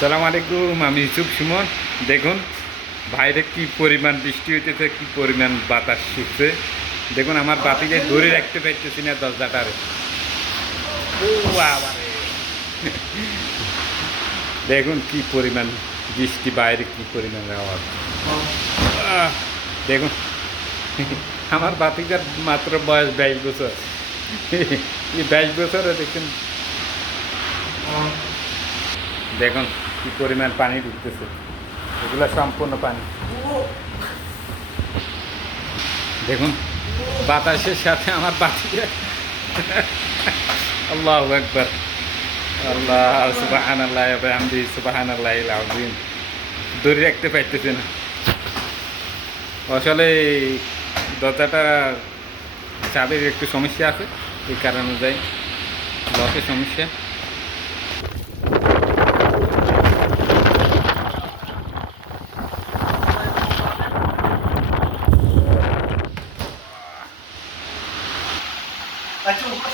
সালাম আলাইকুম, আমি ইউসুফ সুমন। দেখুন বাইরে কি পরিমাণ বৃষ্টি হইতেছে, কি পরিমাণ বাতাস ছুটছে। দেখুন আমার বাতিকে ধরে রাখতে পারতেছি না দরজাটারে। ও বাবারে, দেখুন কি পরিমাণ বৃষ্টি, বাইরে কি পরিমাণ আওয়াজ। দেখুন আমার বাতিকার মাত্র বয়স 22 বছর। এই 22 বছরে দেখুন, দেখুন কি পরিমাণ পানি ঢুকতেছে। এগুলো সম্পূর্ণ পানি। দেখুন বাতাসের সাথে আমার বাতিটা। আল্লাহু আকবার, আল্লাহ সুবহানাল্লাহ ওয়া বিহামদিহি সুবহানাল্লাহিল আযীম। ধরে রাখতে পারতেছি না আসলে। দরজাটা চাবির একটু সমস্যা আছে, এই কারণ অনুযায়ী লকের সমস্যা। Acho que